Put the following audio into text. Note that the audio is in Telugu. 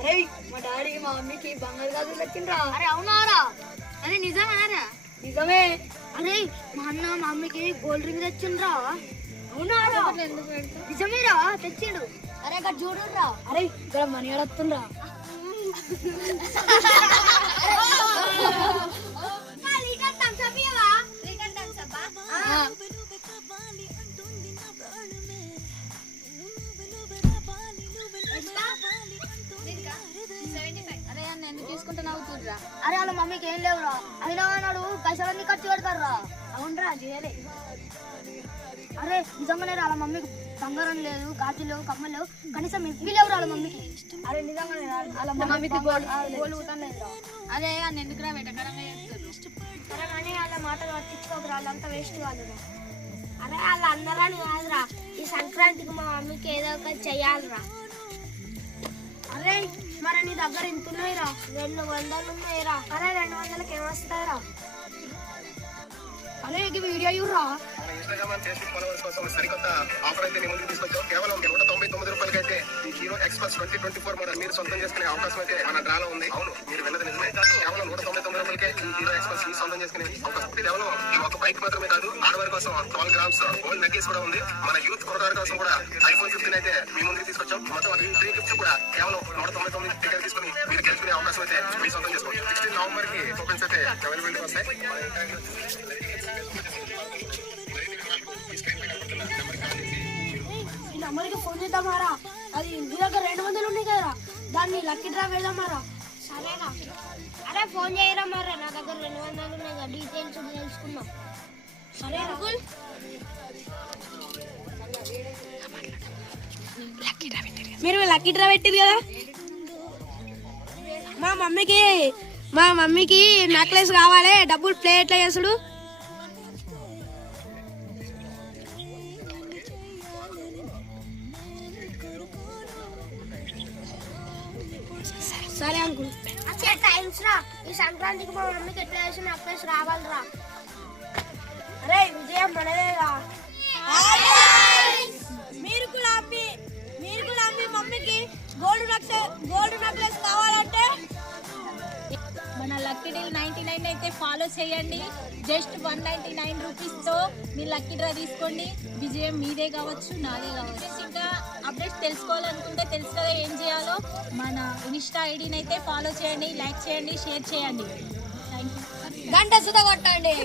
అరే మా డాడీ మా మమ్మీకి బంగారు గాజులు తెచ్చిండ్రా. అరే అవునారా? అరే నిజమేనారా? నిజమే. అరే మా అన్న మా మమ్మీకి గోల్డ్ రింగ్ తెచ్చిండ్రా. అవునారా? నిజమేరా తెచ్చిండు. అరే ఇక్కడ చూడురా. అరే ఇక్కడ మనీ అడుగుతుండ్రా. అరే వాళ్ళ మమ్మీకి ఏం లేవురా, అయినా నాడు పైసలన్నీ ఖర్చు పెడతారా. అవునరా చేయలే. అరే నిజంగానే వాళ్ళ మమ్మీకి బంగారం లేదు, గాజులు లేవు, కమ్మలు లేవు, కనీసం ఇవి లేవురా వాళ్ళ మమ్మీకి. అరే నిజంగానే వాళ్ళ మమ్మీకి గోల్డ్. అదే అని ఎందుకురా వెటకరంగా చెప్తారు. కానీ వాళ్ళ మాటలు పట్టించుకోకరా, వాళ్ళంతా వేస్ట్ వాళ్ళు. అరే వాళ్ళ అందరాని కాదురా, ఈ సంక్రాంతికి మా మమ్మీకి ఏదో ఒకటి చెయ్యాలిరా. అరే మరి నీ దగ్గర ఇంత ఉన్నాయిరా? 200 ఉన్నాయిరా. అరే 200కి ఏమొస్తాయిరా? అరే ఇది వీడియో ఇవ్వరా. మన ఇన్స్టాగ్రామ్ అండ్ ఫేస్బుక్ ఫాలోవర్స్ కోసం సరికొత్త ఆఫర్ అయితే ముందుకు తీసుకొచ్చాం. కేవలం 199 రూపాయలకి అయితే ఈ హీరో ఎక్స్ప్రెస్ 2024 మోడల్ మీరు సొంతం చేసుకునే అవకాశం అయితే మన డ్రాలో ఉంది. అవును, మీరు వెళ్ళదు నిజమే. కేవలం 199 రూపాయలకే ఈ హీరో ఎక్స్ప్రెస్ మీ సొంతం చేసుకునే అవకాశం. కేవలం ఈ ఒక బైక్ మాత్రమే కాదు, ఆడవారి కోసం 12 గ్రామ్స్ గోల్డ్ నెక్లెస్ కూడా ఉంది. మన యూత్ కొరదారి కోసం కూడా iPhone 15 అయితే మీ ముందుకు తీసుకొచ్చాం. మొత్తం 3 గిఫ్ట్స్ కూడా కేవలం 199 టికెట్ తీసుకుని మీరు గెలుచుకునే అవకాశం అయితే మీ సొంతం చేసుకోవచ్చు. 16 నవంబర్ కి కూపన్స్ అయితే అవైలబిలిటీ వస్తాయి. ఈ నెంబర్కి ఫోన్ చేద్దామారా. అది నీ దగ్గర 200 ఉన్నాయి కదరా, దాన్ని లక్కీ డ్రా వేద్దామారా. సరేనా? అరే ఫోన్ చేయరా మరి, నా దగ్గర 200 ఉన్నాయి కదా, డీటెయిల్స్ తెలుసుకుందాం. సరే అంకుల్ మీరు లక్కీ డ్రా పెట్టిరు కదా. మా మమ్మీకి నెక్లెస్ కావాలి, డబ్బులు ప్లే ఎట్లా చేసుడు? సరే అంకుల్. అచ్చే థ్యాంక్స్ రా. ఈ సంక్రాంతికి మా మమ్మీకి ఎట్లా చేసి నెక్లెస్ రావాలిరా. అరే విజయం మనదేరా. మీరు కూడా మీ మమ్మీకి గోల్డ్ నెక్లెస్ కావాలంటే మన లక్కీ డీల్ 99 అయితే ఫాలో చేయండి. జస్ట్ 199 రూపీస్తో మీరు లక్కీ డ్రా తీసుకోండి. విజయం మీదే కావచ్చు, నాదే కావచ్చు. ఇంకా అప్డేట్స్ తెలుసుకోవాలనుకుంటే తెలుసు కదా ఏం చేయాలో. మన ఇన్స్టా ఐడిని అయితే ఫాలో చేయండి, లైక్ చేయండి, షేర్ చేయండి. Thank you. గంట సుధా కొట్టండి.